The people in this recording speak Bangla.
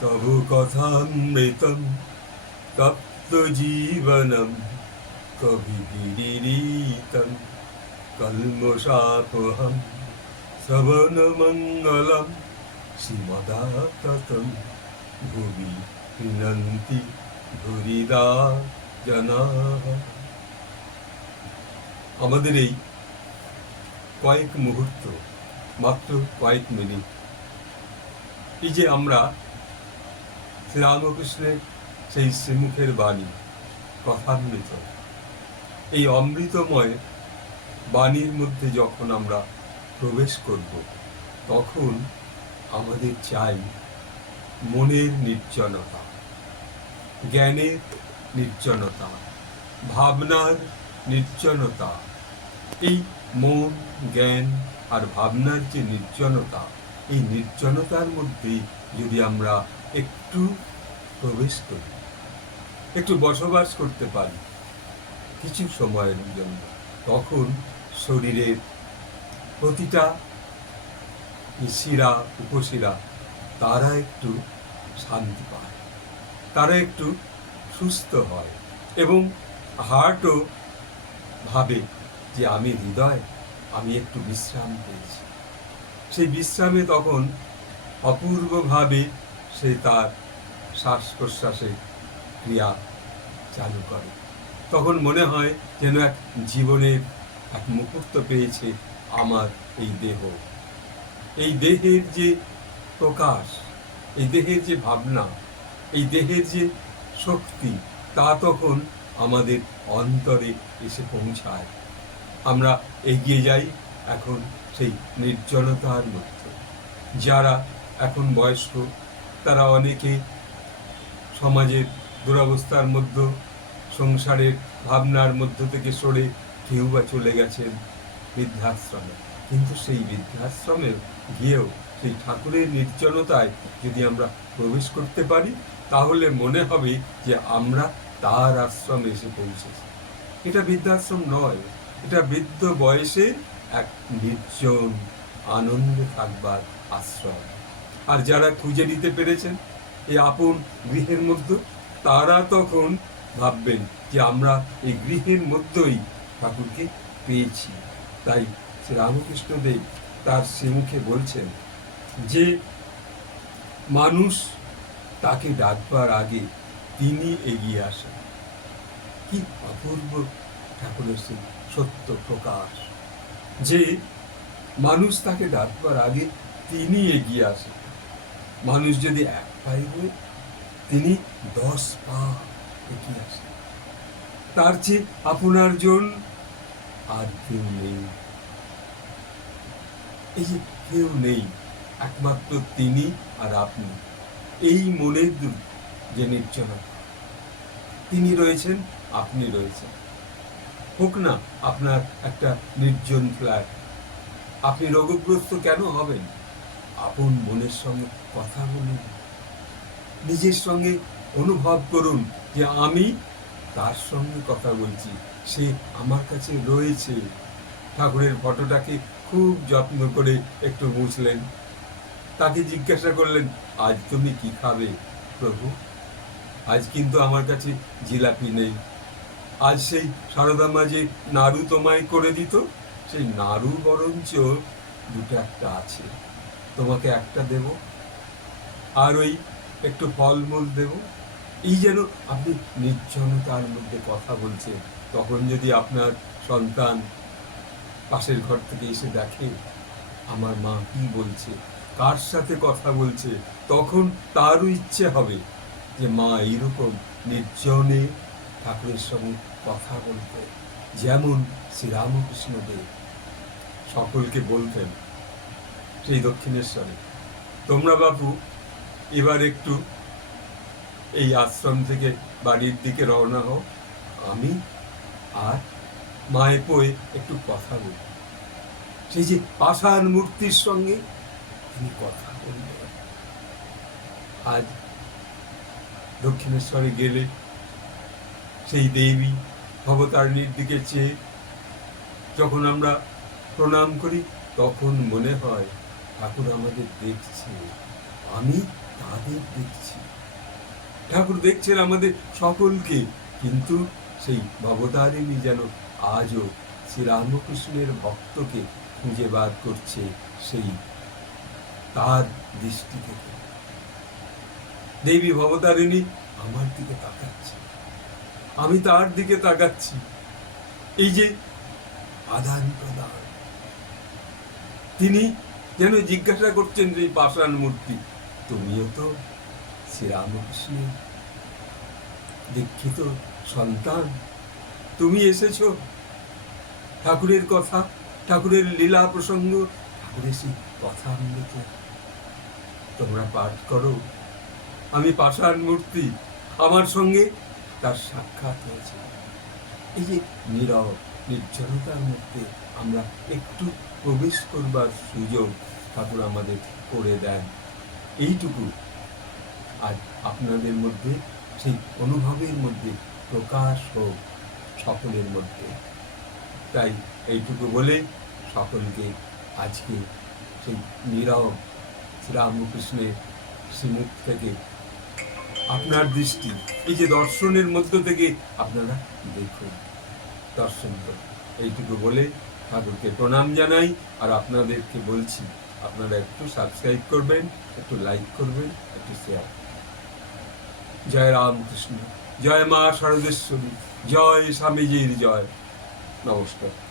তব কথামৃতম তপ্ত জীবনম কবি বিরীতম কলমশাপহম শ্রবণমঙ্গলম শ্রীমদাততম ভুবি গৃণন্তি ধুরিদা জনা আমাদের এই কয়েক মুহূর্ত, মাত্র কয়েক মিনিট, এই যে আমরা শ্রীরামকৃষ্ণের সেই শ্রীমুখের বাণী, কথামৃত। এই অমৃতময় বাণীর মধ্যে যখন আমরা প্রবেশ করব, তখন আমাদের চাই মনের নির্জনতা, জ্ঞানের নির্জনতা, ভাবনার নির্জনতা। এই মন, জ্ঞান আর ভাবনার যে নির্জনতা, এই নির্জনতার মধ্যে যদি আমরা একটু প্রবেশ করি। একটু বসবাস করতে পারি। কিছু সময়ের জন্য। তখন শরীরের প্রতিটা শিরা, উপশিরা, তারা একটু শান্তি পায়। তারা একটু সুস্থ হয় এবং হার্টও ভাবে যে আমি হৃদয়, আমি একটু বিশ্রাম পেয়েছি। সেই বিশ্রামে তখন অপূর্বভাবে সে তার শ্বাস প্রশ্বাসের ক্রিয়া চালু করে। তখন মনে হয় যেন এক জীবনের এক মুহূর্ত পেয়েছে আমার এই দেহ। এই দেহের যে প্রকাশ, এই দেহের যে ভাবনা, এই দেহের যে শক্তি, তা তখন আমাদের অন্তরে এসে পৌঁছায়। আমরা এগিয়ে যাই এখন সেই নির্জনতার মধ্যে। যারা এখন বয়স্ক তারা অনেকে সমাজের দুরবস্থার মধ্যে, সংসারের ভাবনার মধ্য থেকে সরে কেউ বা চলে গেছেন বৃদ্ধাশ্রমে। কিন্তু সেই বৃদ্ধাশ্রমে গিয়েও সেই ঠাকুরের নির্জনতায় যদি আমরা প্রবেশ করতে পারি, তাহলে মনে হবে যে আমরা তার আশ্রমে এসে পৌঁছেছি। এটা বৃদ্ধাশ্রম নয়, এটা বৃদ্ধ বয়সে এক নির্জন, আনন্দে থাকবার আশ্রয় আর যারা খুঁজে নিতে পেরেছেন এই আপন গৃহের মধ্যে, তারা তখন ভাববেন যে আমরা এই গৃহের মধ্যেই ঠাকুরকে পেয়েছি। তাই রামকৃষ্ণদেব তার সে শ্রীমুখে বলছেন যে, মানুষ তাকে ডাকবার আগে তিনি এগিয়ে আসেন। কি অপূর্ব ঠাকুরের সেই সত্য প্রকাশ। যে, মানুষ তাকে ডাকবার আগে তিনি এগিয়ে আসেন। মানুষ যদি এক পায়ে হয়, তিনি দশ পা এগিয়ে আসেন। তার চেয়ে আপনার জন আর কেউ নেই। এই যে কেউ নেই, একমাত্র তিনি আর আপনি। এই মনের যে নির্জনতা। তিনি রয়েছেন, আপনি রয়েছেন। হোক না আপনার একটা নির্জন ফ্ল্যাট আপনি রোগগ্রস্ত কেন হবেন? আপন মনের সঙ্গে কথা বলুন। নিজের সঙ্গে অনুভব করুন যে আমি তার সঙ্গে কথা বলছি। সে আমার কাছে রয়েছে। ঠাকুরের ফটোটাকে খুব যত্ন করে একটু মুছলেন। তাকে জিজ্ঞাসা করলেন, আজ তুমি কি খাবে প্রভু? আজ কিন্তু আমার কাছে জিলাপি নেই। আজ সেই সারদা মাঝে নাড়ু তোমায় করে দিত, সেই নাড়ু বরঞ্চ দুটো একটা আছে। তোমাকে একটা দেব, আর ওই একটু ফলমূল দেব। এই যেন আপনি নির্জনতার মধ্যে কথা বলছে, তখন যদি আপনার সন্তান পাশের ঘর থেকে এসে দেখে, আমার মা কি বলছে, কার সাথে কথা বলছে? তখন তারও ইচ্ছে হবে যে মা এইরকম নির্জনে ঠাকুরের সঙ্গে কথা বলতে। যেমন শ্রীরামকৃষ্ণ দেব সকলকে বলতেন সেই দক্ষিণেশ্বরে। তোমরা বাবু, এবার একটু এই আশ্রম থেকে বাড়ির দিকে রওনা হও। আমি আর মায়ে পয়ে একটু কথা বলি। সেই যে পাষাণ মূর্তির সঙ্গে তিনি কথা বললেন। আজ দক্ষিণেশ্বরে গেলে সেই দেবী ভবতারিণীর দিকে চেয়ে যখন আমরা প্রণাম করি, তখন মনে হয় ঠাকুর আমাদের দেখছে, আমি তাদের দেখছি। ঠাকুর দেখছেন আমাদের সকলকে, কিন্তু সেই ভবতারিণী যেন আজও শ্রীরামকৃষ্ণের ভক্তকে খুঁজে বার করছে সেই তার দৃষ্টি থেকে। দেবী ভবতারিণী আমার দিকে তাকাচ্ছে, আমি তার দিকে তাকাচ্ছি। এই যে আদান প্রদান তিনি যেন জিজ্ঞাসা করছেন যে পাষাণ মূর্তি। তুমিও তো শ্রীরামকৃষ্ণের দীক্ষিত সন্তান। তুমি এসেছ। ঠাকুরের কথা, ঠাকুরের লীলা প্রসঙ্গ, ঠাকুরের সেই কথা অমৃত তোমরা পাঠ করো। আমি পাষাণ মূর্তি। আমার সঙ্গে তার সাক্ষাৎ হয়েছে। এই যে নীরব, নির্জনতার মধ্যে আমরা একটু প্রবেশ করবার সুযোগ ঠাকুর আমাদের করে দেন। এইটুকু আর আপনাদের মধ্যে, সেই অনুভবের মধ্যে প্রকাশ হোক সকলের মধ্যে। তাই এইটুকু বলে সকলকে আজকে সেই নীরব শ্রীরামকৃষ্ণের শ্রীমুখ থেকে আপনার দৃষ্টি, এই যে দর্শনের মধ্য থেকে আপনারা দেখুন, দর্শন করুন। এইটুকু বলে ঠাকুরকে প্রণাম জানাই আর আপনাদেরকে বলছি, আপনারা একটু সাবস্ক্রাইব করবেন, একটু লাইক করবেন, একটু শেয়ার জয় রামকৃষ্ণ, জয় মা শারদেশ্বরী জয় স্বামীজির জয়। নমস্কার।